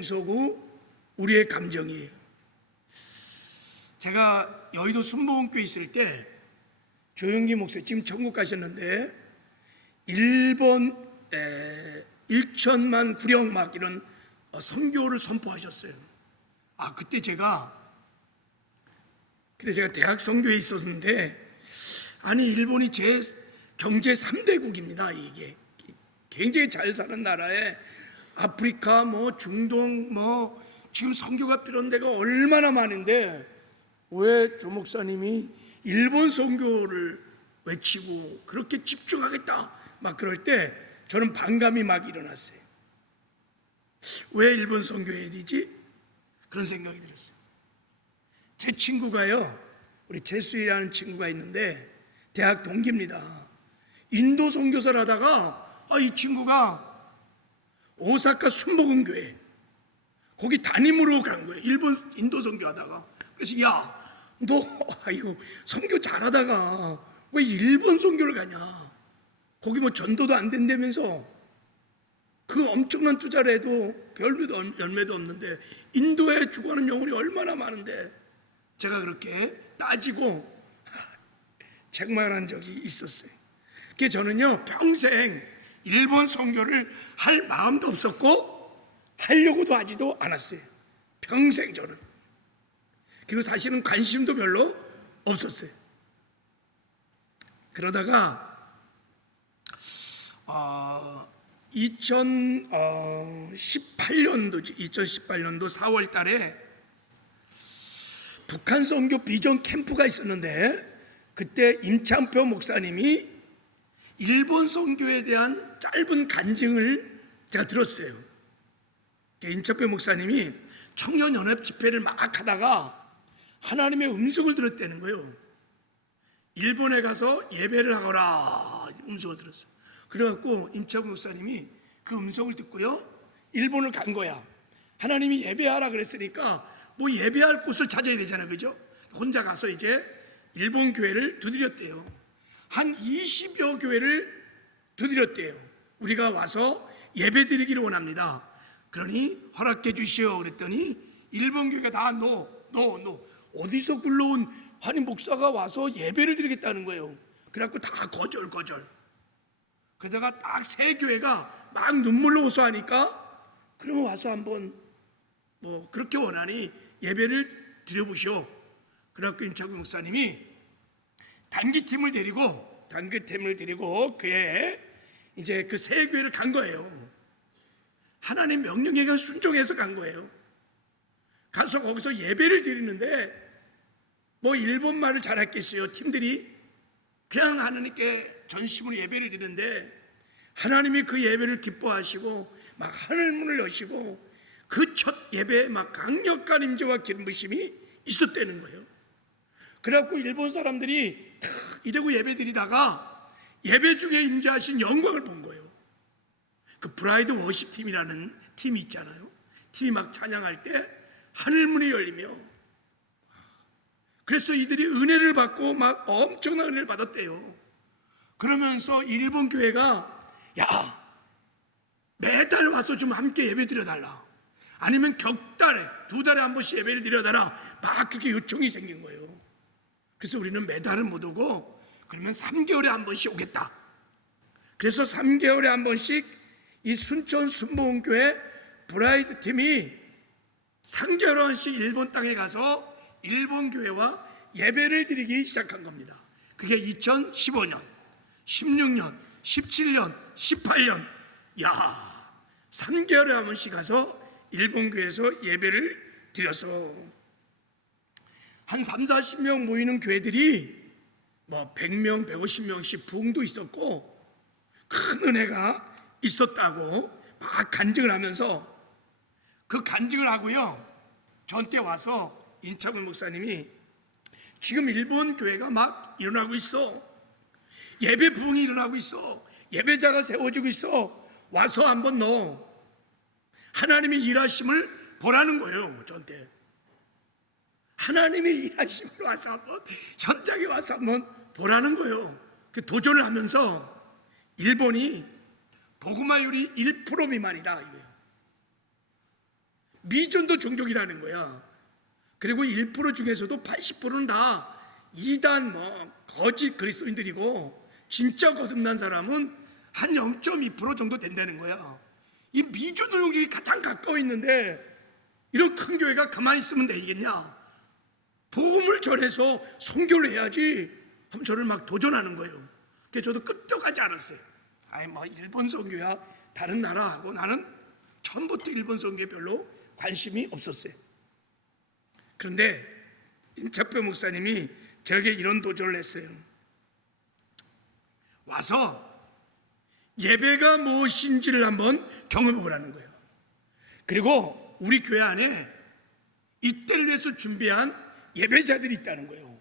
정서고 우리의 감정이에요. 제가 여의도 순복음교회 있을 때 조영기 목사 지금 천국 가셨는데 일본 1천만 구령 막 이런 선교를 선포하셨어요. 그때 제가 대학 선교에 있었는데, 아니 일본이 제 경제 3대국입니다. 이게 굉장히 잘 사는 나라에 아프리카 중동 지금 선교가 필요한 데가 얼마나 많은데 왜 조 목사님이 일본 선교를 외치고 그렇게 집중하겠다 막 그럴 때 저는 반감이 막 일어났어요. 왜 일본 선교해야 되지? 그런 생각이 들었어요. 제 친구가요, 우리 제수이라는 친구가 있는데 대학 동기입니다. 인도 선교사를 하다가 이 친구가 오사카 순복음교회 거기 담임으로 간 거예요. 일본 인도 선교하다가. 그래서 야, 너 선교 잘하다가 왜 일본 선교를 가냐? 거기 전도도 안 된다면서 그 엄청난 투자를 해도 별 열매도 없는데 인도에 죽어가는 영혼이 얼마나 많은데, 제가 그렇게 따지고 책망한 적이 있었어요. 그래서 저는요 평생 일본 선교를 할 마음도 없었고 하려고도 하지도 않았어요. 평생 저는. 그리고 사실은 관심도 별로 없었어요. 그러다가 2018년도 4월 달에 북한 선교 비전 캠프가 있었는데 그때 임창표 목사님이 일본 선교에 대한 짧은 간증을 제가 들었어요. 임창표 목사님이 청년연합 집회를 막 하다가 하나님의 음성을 들었다는 거예요. 일본에 가서 예배를 하거라 음성을 들었어요. 그래갖고 임창표 목사님이 그 음성을 듣고요 일본을 간 거야. 하나님이 예배하라 그랬으니까 예배할 곳을 찾아야 되잖아요, 그죠? 혼자 가서 이제 일본 교회를 두드렸대요. 한 20여 교회를 두드렸대요. 우리가 와서 예배 드리기를 원합니다. 그러니 허락해 주시오 그랬더니 일본 교회가 다 너 어디서 굴러온 한인 목사가 와서 예배를 드리겠다는 거예요. 그래갖고 다 거절. 그러다가 딱 세 교회가 막 눈물로 호소하니까 그러면 와서 한번 그렇게 원하니 예배를 드려보시오. 그래갖고 임창규 목사님이 단기팀을 데리고 그해 이제 그 세 교회를 간 거예요. 하나님 명령에 순종해서 간 거예요. 가서 거기서 예배를 드리는데 일본말을 잘했겠어요. 팀들이 그냥 하나님께 전심으로 예배를 드리는데 하나님이 그 예배를 기뻐하시고 막 하늘문을 여시고 그 첫 예배에 막 강력한 임재와 기름 부심이 있었다는 거예요. 그래갖고 일본 사람들이 다 이러고 예배 드리다가 예배 중에 임재하신 영광을 본 거예요. 그 브라이드 워십 팀이라는 팀이 있잖아요. 팀이 막 찬양할 때 하늘문이 열리며, 그래서 이들이 은혜를 받고 막 엄청난 은혜를 받았대요. 그러면서 일본 교회가 매달 와서 좀 함께 예배 드려달라, 아니면 격달에 2달에 한 번씩 예배를 드려달라, 막 그렇게 요청이 생긴 거예요. 그래서 우리는 매달은 못 오고 그러면 3개월에 한 번씩 오겠다. 그래서 3개월에 한 번씩 이 순천 순복음교회 브라이드 팀이 3개월에 한 번씩 일본 땅에 가서 일본 교회와 예배를 드리기 시작한 겁니다. 그게 2015년, 16년, 17년, 18년. 3개월에 한 번씩 가서 일본 교회에서 예배를 드려서 한 3, 40명 모이는 교회들이 100명, 150명씩 부흥도 있었고 큰 은혜가 있었다고 막 간증을 하면서, 그 간증을 하고요 저한테 와서 임창훈 목사님이 지금 일본 교회가 막 일어나고 있어, 예배 부흥이 일어나고 있어, 예배자가 세워지고 있어, 와서 한번 너 하나님의 일하심을 보라는 거예요. 저한테 하나님의 일하심을 와서 한번 현장에 와서 한번 보라는 거예요. 도전을 하면서 일본이 복음화율이 1% 미만이다 이거예요. 미전도 종족이라는 거야. 그리고 1% 중에서도 80%는 다 이단 거짓 그리스도인들이고 진짜 거듭난 사람은 한 0.2% 정도 된다는 거야. 이 미전도 종족이 가장 가까워 있는데 이런 큰 교회가 가만히 있으면 되겠냐? 복음을 전해서 선교를 해야지 하면 저를 막 도전하는 거예요. 그래서 저도 끄떡하지 않았어요. 일본 선교야 다른 나라하고. 나는 처음부터 일본 선교에 별로 관심이 없었어요. 그런데 임창표 목사님이 저에게 이런 도전을 했어요. 와서 예배가 무엇인지를 한번 경험해 보라는 거예요. 그리고 우리 교회 안에 이때를 위해서 준비한 예배자들이 있다는 거예요.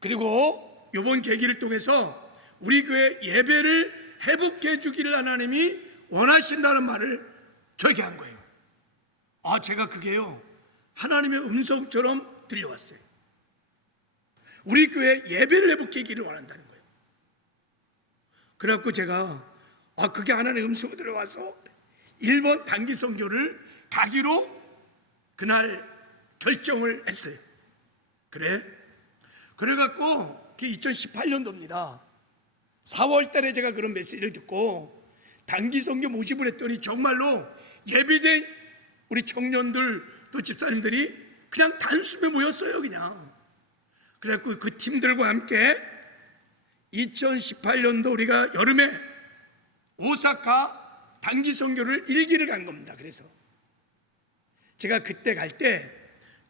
그리고 이번 계기를 통해서 우리 교회 예배를 회복해 주기를 하나님이 원하신다는 말을 저에게 한 거예요. 제가 그게요 하나님의 음성처럼 들려왔어요. 우리 교회 예배를 회복하기를 원한다는 거예요. 그래갖고 제가 그게 하나님의 음성으로 들어와서 일본 단기 선교를 가기로 그날 결정을 했어요. 그래갖고 그게 2018년도입니다 4월 달에 제가 그런 메시지를 듣고 단기 선교 모집을 했더니 정말로 예비된 우리 청년들 또 집사님들이 그냥 단숨에 모였어요. 그래갖고 그 팀들과 함께 2018년도 우리가 여름에 오사카 단기 선교를 1기를 간 겁니다. 그래서 제가 그때 갈 때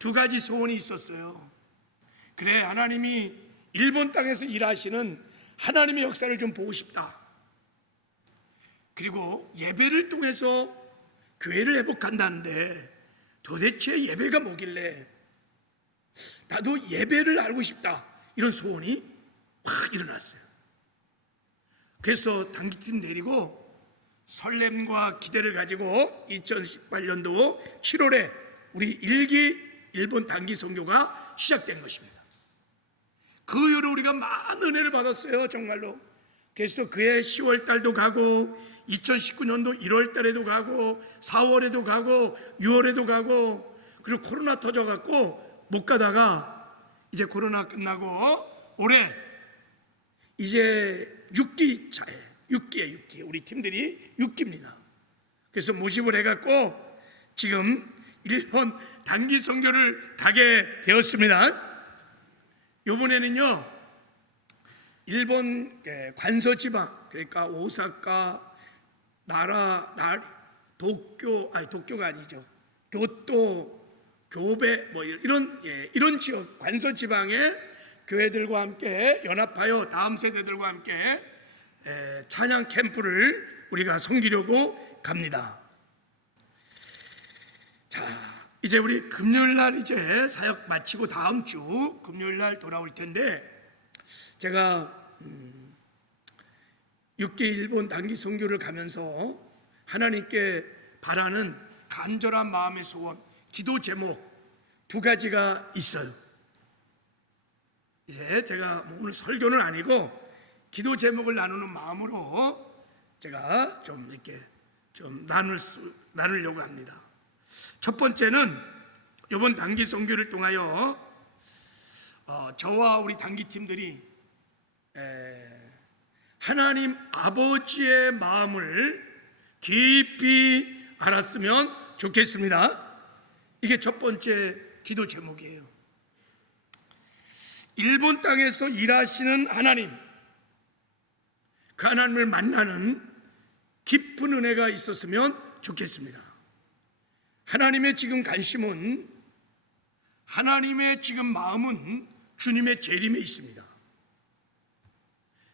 2가지 소원이 있었어요. 하나님이 일본 땅에서 일하시는 하나님의 역사를 좀 보고 싶다. 그리고 예배를 통해서 교회를 회복한다는데 도대체 예배가 뭐길래 나도 예배를 알고 싶다. 이런 소원이 확 일어났어요. 그래서 단기팀 내리고 설렘과 기대를 가지고 2018년도 7월에 우리 1기 일본 단기 선교가 시작된 것입니다. 그 이후로 우리가 많은 은혜를 받았어요. 정말로. 그래서 그해 10월 달도 가고 2019년도 1월 달에도 가고 4월에도 가고 6월에도 가고, 그리고 코로나 터져갖고 못 가다가 이제 코로나 끝나고 올해 이제 6기 차에 6기에 우리 팀들이 6기입니다. 그래서 모집을 해갖고 지금 일본 단기 선교를 가게 되었습니다. 이번에는요 일본 관서지방, 그러니까 오사카, 도쿄가 아니죠, 교토, 교배 이런 지역 관서지방의 교회들과 함께 연합하여 다음 세대들과 함께 찬양 캠프를 우리가 섬기려고 갑니다. 자, 이제 우리 금요일날 이제 사역 마치고 다음 주 금요일날 돌아올 텐데, 제가 6기 일본 단기 선교를 가면서 하나님께 바라는 간절한 마음의 소원, 기도 제목 2가지가 있어요. 이제 제가 오늘 설교는 아니고 기도 제목을 나누는 마음으로 제가 좀 이렇게 좀 나누려고 합니다. 첫 번째는 이번 단기 선교를 통하여 저와 우리 단기 팀들이 하나님 아버지의 마음을 깊이 알았으면 좋겠습니다. 이게 첫 번째 기도 제목이에요. 일본 땅에서 일하시는 하나님, 그 하나님을 만나는 깊은 은혜가 있었으면 좋겠습니다. 하나님의 지금 관심은, 하나님의 지금 마음은 주님의 재림에 있습니다.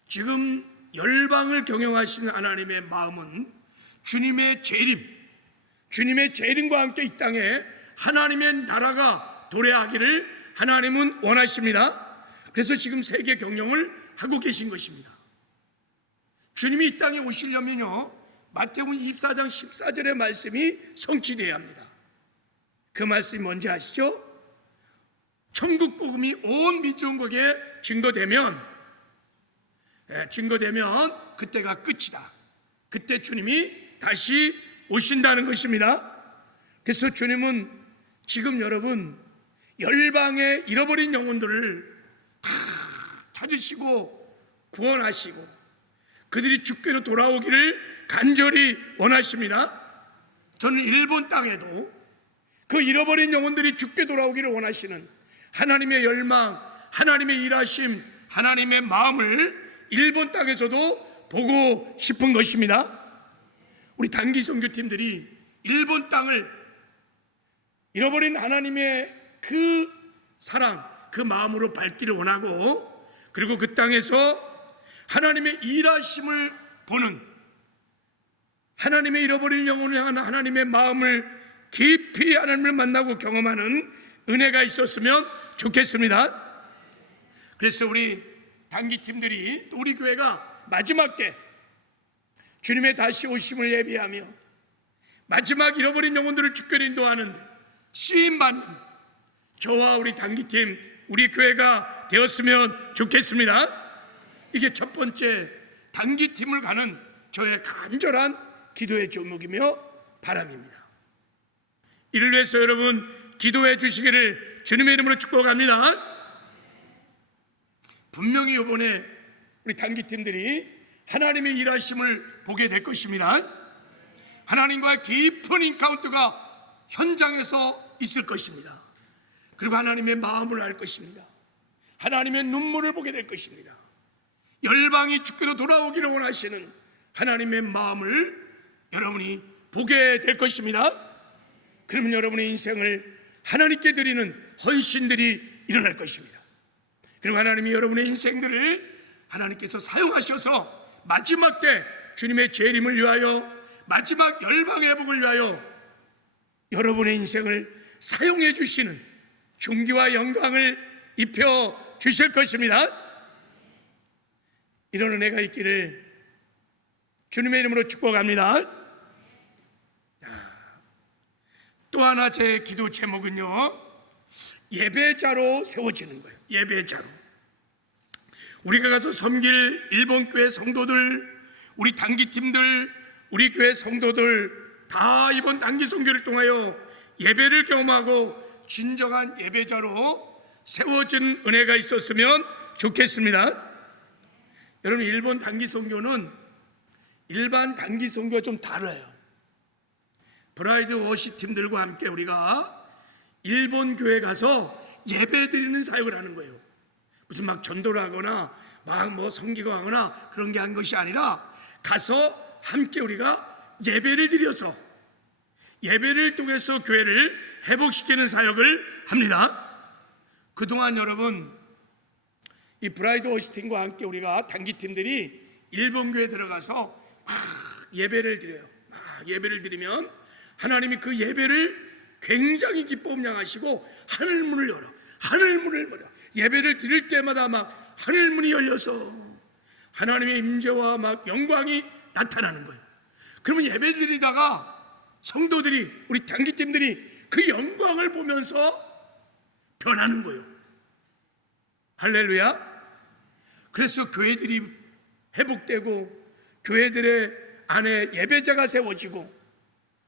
지금 열방을 경영하시는 하나님의 마음은 주님의 재림과 함께 이 땅에 하나님의 나라가 도래하기를 하나님은 원하십니다. 그래서 지금 세계 경영을 하고 계신 것입니다. 주님이 이 땅에 오시려면요, 마태복음 24장 14절의 말씀이 성취되어야 합니다. 그 말씀이 뭔지 아시죠? 천국 복음이 온 민족에게 증거되면 그때가 끝이다. 그때 주님이 다시 오신다는 것입니다. 그래서 주님은 지금 여러분 열방의 잃어버린 영혼들을 다 찾으시고 구원하시고 그들이 주께로 돌아오기를 간절히 원하십니다. 저는 일본 땅에도 그 잃어버린 영혼들이 주께 돌아오기를 원하시는 하나님의 열망, 하나님의 일하심, 하나님의 마음을 일본 땅에서도 보고 싶은 것입니다. 우리 단기 선교팀들이 일본 땅을 잃어버린 하나님의 그 사랑, 그 마음으로 밟기를 원하고, 그리고 그 땅에서 하나님의 일하심을 보는, 하나님의 잃어버린 영혼을 향한 하나님의 마음을 깊이 하나님을 만나고 경험하는 은혜가 있었으면 좋겠습니다. 그래서 우리 단기팀들이, 또 우리 교회가 마지막 때 주님의 다시 오심을 예비하며 마지막 잃어버린 영혼들을 주께로 인도하는 쓰임받는 저와 우리 단기팀, 우리 교회가 되었으면 좋겠습니다. 이게 첫 번째 단기팀을 가는 저의 간절한 기도의 제목이며 바람입니다. 이를 위해서 여러분 기도해 주시기를 주님의 이름으로 축복합니다. 분명히 이번에 우리 단기팀들이 하나님의 일하심을 보게 될 것입니다. 하나님과의 깊은 인카운트가 현장에서 있을 것입니다. 그리고 하나님의 마음을 알 것입니다. 하나님의 눈물을 보게 될 것입니다. 열방이 주께로 돌아오기를 원하시는 하나님의 마음을 여러분이 보게 될 것입니다. 그러면 여러분의 인생을 하나님께 드리는 헌신들이 일어날 것입니다. 그리고 하나님이 여러분의 인생들을 하나님께서 사용하셔서 마지막 때 주님의 재림을 위하여, 마지막 열방의 회복을 위하여 여러분의 인생을 사용해 주시는 존귀와 영광을 입혀 주실 것입니다. 이런 은혜가 있기를 주님의 이름으로 축복합니다. 또 하나 제 기도 제목은요, 예배자로 세워지는 거예요. 예배자로. 우리가 가서 섬길 일본 교회 성도들, 우리 단기팀들, 우리 교회 성도들 다 이번 단기 선교를 통하여 예배를 경험하고 진정한 예배자로 세워진 은혜가 있었으면 좋겠습니다. 여러분, 일본 단기 선교는 일반 단기 선교가 좀 다르요. 브라이드 워십 팀들과 함께 우리가 일본 교회 가서 예배 드리는 사역을 하는 거예요. 무슨 막 전도를 하거나 막 뭐 섬기고 하거나 그런 게 한 것이 아니라, 가서 함께 우리가 예배를 드려서 예배를 통해서 교회를 회복시키는 사역을 합니다. 그동안 여러분, 이 브라이드 워십 팀과 함께 우리가 단기팀들이 일본 교회에 들어가서 막 예배를 드려요. 막 예배를 드리면 하나님이 그 예배를 굉장히 기뻐 음양하시고 하늘문을 열어, 하늘문을 열어. 예배를 드릴 때마다 막 하늘문이 열려서 하나님의 임재와 막 영광이 나타나는 거예요. 그러면 예배 드리다가 성도들이, 우리 단기팀들이 그 영광을 보면서 변하는 거예요. 할렐루야. 그래서 교회들이 회복되고 교회들의 안에 예배자가 세워지고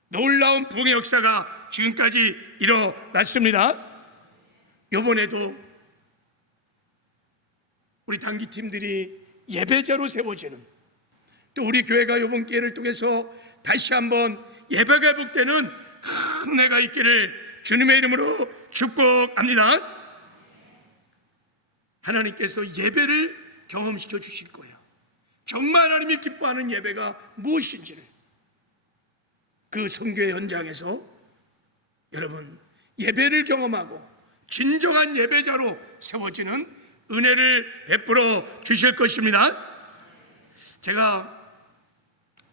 놀라운 부흥의 역사가 지금까지 일어났습니다. 이번에도 우리 단기팀들이 예배자로 세워지는, 또 우리 교회가 이번 기회를 통해서 다시 한번 예배가 회복되는 큰 은혜가 있기를 주님의 이름으로 축복합니다. 하나님께서 예배를 경험시켜 주실 거예요. 정말 하나님이 기뻐하는 예배가 무엇인지를 그 선교의 현장에서 여러분 예배를 경험하고 진정한 예배자로 세워지는 은혜를 베풀어 주실 것입니다. 제가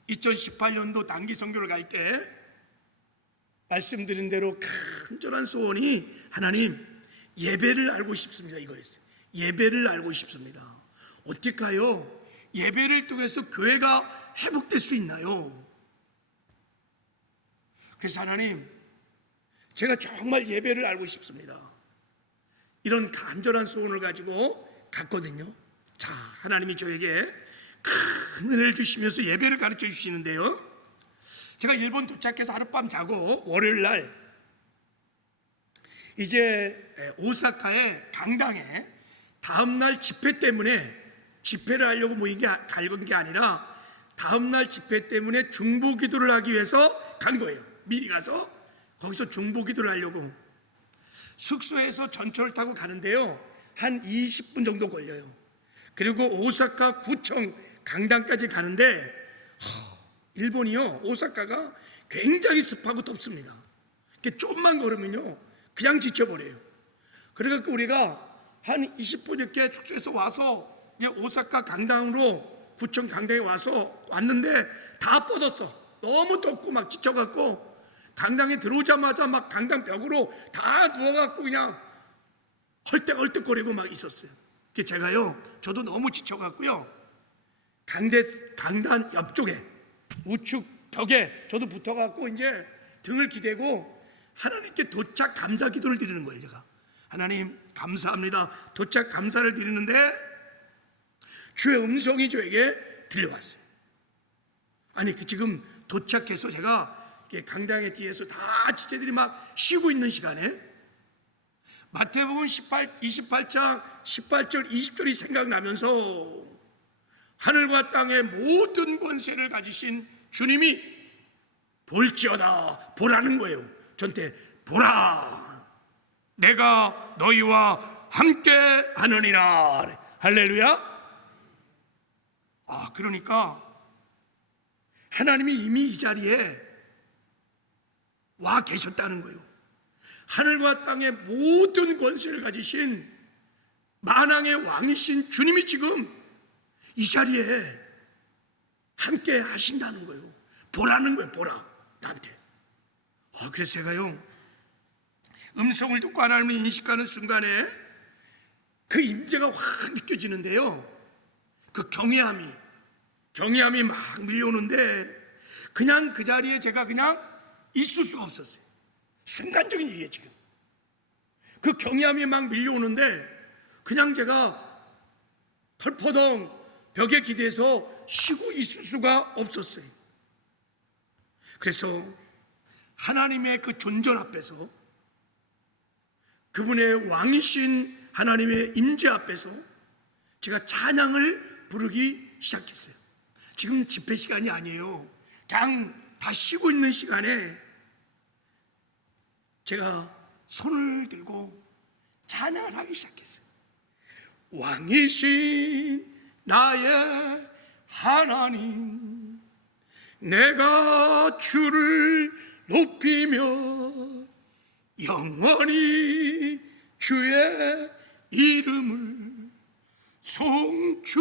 2018년도 단기 선교를 갈 때 말씀드린 대로 간절한 소원이, 하나님 예배를 알고 싶습니다, 이거였어요. 예배를 알고 싶습니다. 어떻게 하여 예배를 통해서 교회가 회복될 수 있나요? 그래서 하나님, 제가 정말 예배를 알고 싶습니다. 이런 간절한 소원을 가지고 갔거든요. 자, 하나님이 저에게 큰 은혜를 주시면서 예배를 가르쳐 주시는데요, 제가 일본 도착해서 하룻밤 자고 월요일 날 이제 오사카의 강당에 다음날 집회 때문에 집회를 하려고 간 게 아니라 다음날 집회 때문에 중보 기도를 하기 위해서 간 거예요. 미리 가서 거기서 중보 기도를 하려고. 숙소에서 전철을 타고 가는데요, 한 20분 정도 걸려요. 그리고 오사카 구청 강당까지 가는데 일본이요, 오사카가 굉장히 습하고 덥습니다. 조금만 걸으면요 그냥 지쳐버려요. 그래갖고 우리가 한 20분 이렇게 숙소에서 와서 이제 오사카 강당으로, 구청 강당에 왔는데 다 뻗었어. 너무 덥고 막 지쳐갖고 강당에 들어오자마자 막 강당 벽으로 다 누워갖고 그냥 헐떡헐떡거리고 막 있었어요. 제가요, 저도 너무 지쳐갖고요, 강단 옆쪽에 우측 벽에 저도 붙어갖고 이제 등을 기대고 하나님께 도착 감사 기도를 드리는 거예요. 제가 하나님 감사합니다, 도착 감사를 드리는데 주의 음성이 저에게 들려왔어요. 아니 지금 도착해서 제가 강당의 뒤에서 다 지체들이 막 쉬고 있는 시간에 마태복음 28장 18절 20절이 생각나면서 하늘과 땅의 모든 권세를 가지신 주님이 볼지어다, 보라는 거예요. 저한테 보라, 내가 너희와 함께 하느니라. 할렐루야. 그러니까 하나님이 이미 이 자리에 와 계셨다는 거예요. 하늘과 땅의 모든 권세를 가지신 만왕의 왕이신 주님이 지금 이 자리에 함께 하신다는 거예요. 보라는 거예요. 보라, 나한테. 그래서 제가요, 음성을 듣고 하나님을 인식하는 순간에 그 임재가 확 느껴지는데요, 그 경외함이 막 밀려오는데 그냥 그 자리에 제가 그냥 있을 수가 없었어요. 순간적인 일이에요. 지금 그 경외함이 막 밀려오는데 그냥 제가 털퍼덩 벽에 기대서 쉬고 있을 수가 없었어요. 그래서 하나님의 그 존전 앞에서, 그분의 왕이신 하나님의 임재 앞에서 제가 찬양을 부르기 시작했어요. 지금 집회 시간이 아니에요. 그냥 다 쉬고 있는 시간에 제가 손을 들고 찬양을 하기 시작했어요. 왕이신 나의 하나님, 내가 주를 높이며 영원히 주의 이름을 송축하나이다.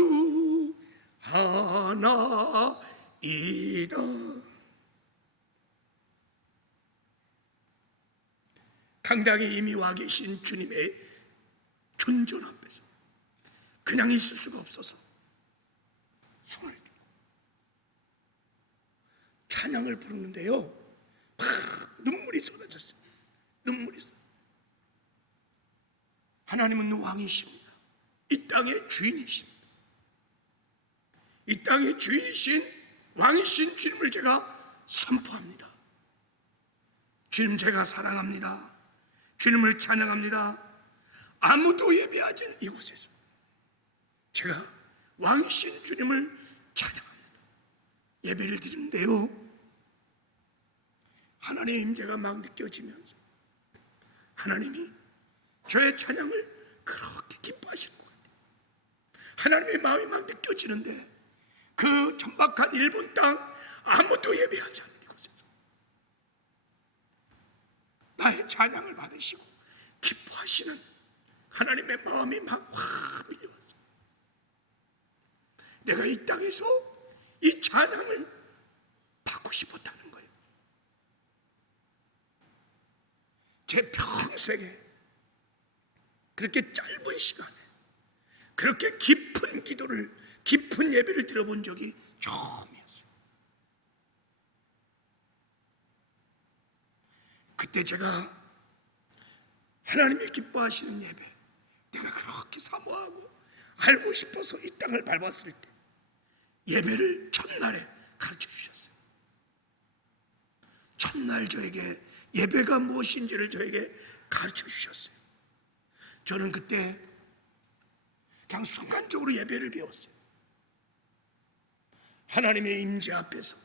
강당에 이미 와 계신 주님의 존전 앞에서 그냥 있을 수가 없어서 손을 들고 찬양을 부르는데요, 막 눈물이 쏟아졌어요. 하나님은 왕이십니다. 이 땅의 주인이십니다. 이 땅의 주인이신 왕이신 주님을 제가 선포합니다. 주님, 제가 사랑합니다. 주님을 찬양합니다. 아무도 예배하지 않은 이곳에서 제가 왕이신 주님을 찬양합니다. 예배를 드리는데요, 하나님의 임재가 막 느껴지면서 하나님이 저의 찬양을 그렇게 기뻐하시는 것 같아요. 하나님의 마음이 막 느껴지는데 그 천박한 일본 땅, 아무도 예배하지 않는 이곳에서 나의 찬양을 받으시고 기뻐하시는 하나님의 마음이 막 확 밀려왔어요. 내가 이 땅에서 이 찬양을 받고 싶었다는 거예요. 제 평생에 그렇게 짧은 시간에 그렇게 깊은 기도를, 깊은 예배를 들어본 적이 처음이었어요. 그때 제가 하나님이 기뻐하시는 예배, 내가 그렇게 사모하고 알고 싶어서 이 땅을 밟았을 때 예배를 첫날에 가르쳐 주셨어요. 첫날 저에게 예배가 무엇인지를 저에게 가르쳐 주셨어요. 저는 그때 그냥 순간적으로 예배를 배웠어요. 하나님의 임재 앞에서,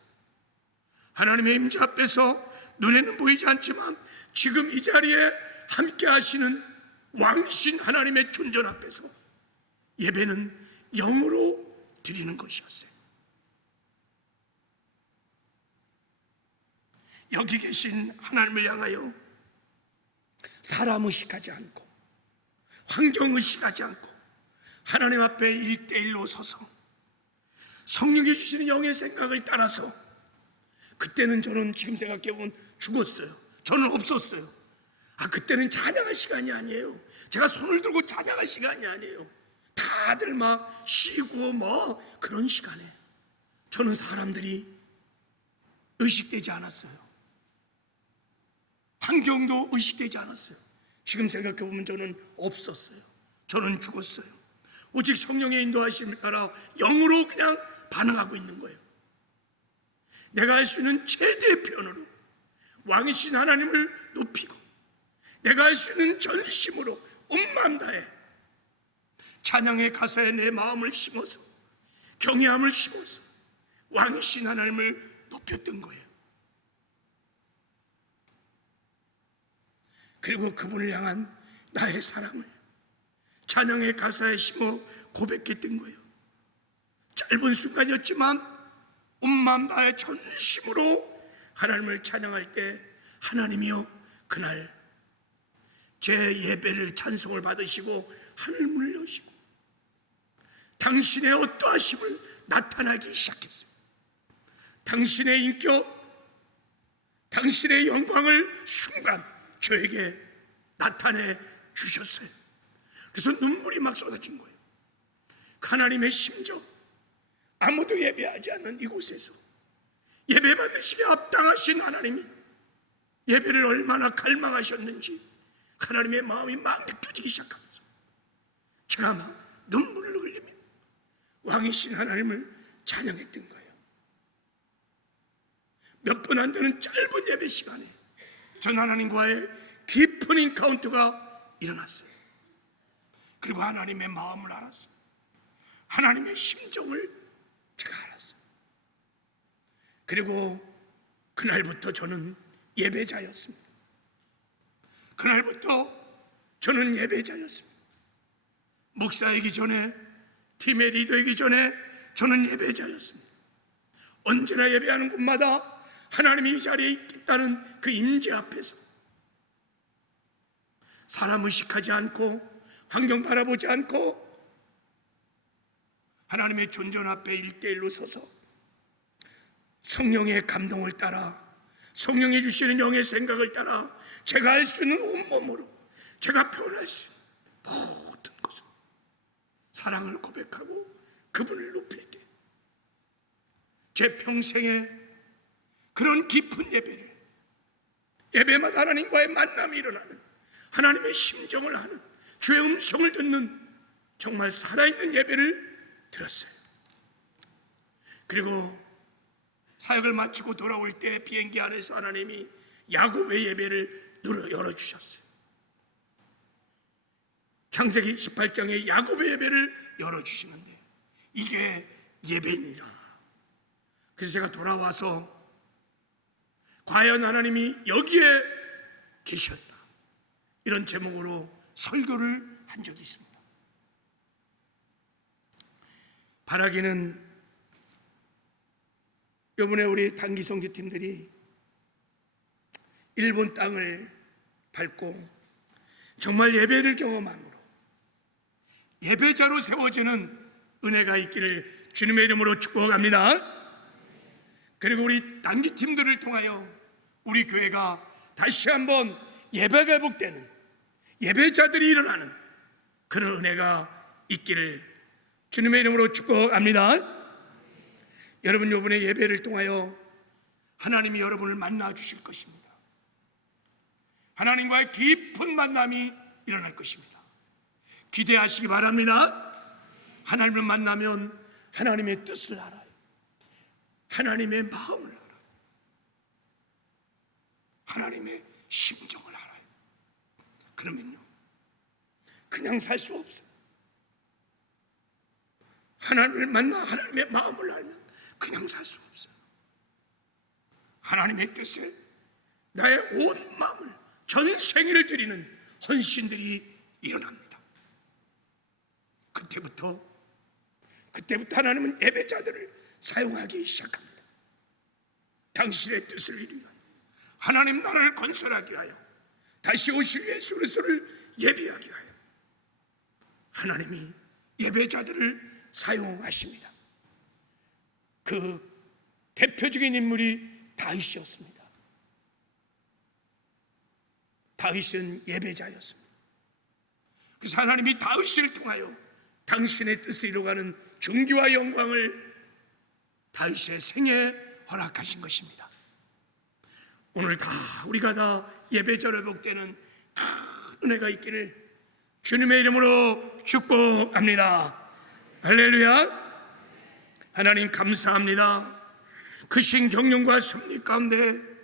하나님의 임재 앞에서 눈에는 보이지 않지만 지금 이 자리에 함께 하시는 왕이신 하나님의 존전 앞에서 예배는 영으로 드리는 것이었어요. 여기 계신 하나님을 향하여 사람 의식하지 않고 환경 의식하지 않고 하나님 앞에 1대1로 서서 성령이 주시는 영의 생각을 따라서, 그때는 저는 지금 생각해보면 죽었어요. 저는 없었어요. 그때는 찬양할 시간이 아니에요. 제가 손을 들고 찬양할 시간이 아니에요. 다들 막 쉬고 뭐 그런 시간에 저는 사람들이 의식되지 않았어요. 환경도 의식되지 않았어요. 지금 생각해보면 저는 없었어요. 저는 죽었어요. 오직 성령의 인도하심을 따라 영으로 그냥 반응하고 있는 거예요. 내가 할 수 있는 최대의 표현으로 왕이신 하나님을 높이고, 내가 할 수 있는 전심으로 온 마음 다해 찬양의 가사에 내 마음을 심어서 경외함을 심어서 왕이신 하나님을 높였던 거예요. 그리고 그분을 향한 나의 사랑을 찬양의 가사에 심어 고백했던 거예요. 짧은 순간이었지만 온 마음 다해 전심으로 하나님을 찬양할 때 하나님이여 그날 제 예배를 찬송을 받으시고 하늘문을 여시고 당신의 어떠하심을 나타나기 시작했어요. 당신의 인격, 당신의 영광을 순간 저에게 나타내 주셨어요. 그래서 눈물이 막 쏟아진 거예요. 하나님의 심정, 아무도 예배하지 않는 이곳에서 예배 받으시기에 합당하신 하나님이 예배를 얼마나 갈망하셨는지 하나님의 마음이 막 느껴지기 시작하면서 제가 막 눈물을 흘리며 왕이신 하나님을 찬양했던 거예요. 몇 분 안 되는 짧은 예배 시간에 전 하나님과의 깊은 인카운트가 일어났어요. 그리고 하나님의 마음을 알았어요. 하나님의 심정을 제가 알았어요. 그리고 그날부터 저는 예배자였습니다. 그날부터 저는 예배자였습니다. 목사이기 전에, 팀의 리더이기 전에 저는 예배자였습니다. 언제나 예배하는 곳마다 하나님이 이 자리에 있다는 그 임재 앞에서 사람 의식하지 않고 환경 바라보지 않고 하나님의 존전 앞에 1대1로 서서 성령의 감동을 따라 성령이 주시는 영의 생각을 따라 제가 할 수 있는 온몸으로 제가 표현할 수 있는 모든 것으로 사랑을 고백하고 그분을 높일 때 제 평생에 그런 깊은 예배를, 예배마다 하나님과의 만남이 일어나는, 하나님의 심정을 아는, 주의 음성을 듣는 정말 살아있는 예배를 들었어요. 그리고 사역을 마치고 돌아올 때 비행기 안에서 하나님이 야곱의 예배를 열어주셨어요. 창세기 18장에 야곱의 예배를 열어주시는데 이게 예배니라. 그래서 제가 돌아와서 과연 하나님이 여기에 계셨다, 이런 제목으로 설교를 한 적이 있습니다. 바라기는 이번에 우리 단기 선교팀들이 일본 땅을 밟고 정말 예배를 경험함으로 예배자로 세워지는 은혜가 있기를 주님의 이름으로 축복합니다. 그리고 우리 단기팀들을 통하여 우리 교회가 다시 한번 예배가 회복되는, 예배자들이 일어나는 그런 은혜가 있기를 주님의 이름으로 축복합니다. 여러분, 이번에 예배를 통하여 하나님이 여러분을 만나 주실 것입니다. 하나님과의 깊은 만남이 일어날 것입니다. 기대하시기 바랍니다. 하나님을 만나면 하나님의 뜻을 알아요. 하나님의 마음을 알아요. 하나님의 심정을 알아요. 그러면요, 그냥 살 수 없어요. 하나님을 만나 하나님의 마음을 알면 그냥 살 수 없어요. 하나님의 뜻에 나의 온 마음을, 전생을 드리는 헌신들이 일어납니다. 그때부터 하나님은 예배자들을 사용하기 시작합니다. 당신의 뜻을 이루기 위하여, 하나님 나라를 건설하기 위하여, 다시 오실 예수 그리스도를 예비하기 위하여 하나님이 예배자들을 사용하십니다. 그 대표적인 인물이 다윗이었습니다. 다윗은 예배자였습니다. 그래서 하나님이 다윗을 통하여 당신의 뜻을 이루어가는 존귀와 영광을 다윗의 생애에 허락하신 것입니다. 오늘 우리가 다 예배자로 회복되는 큰 은혜가 있기를 주님의 이름으로 축복합니다. 할렐루야. 하나님 감사합니다. 크신 경륜과 섭리 가운데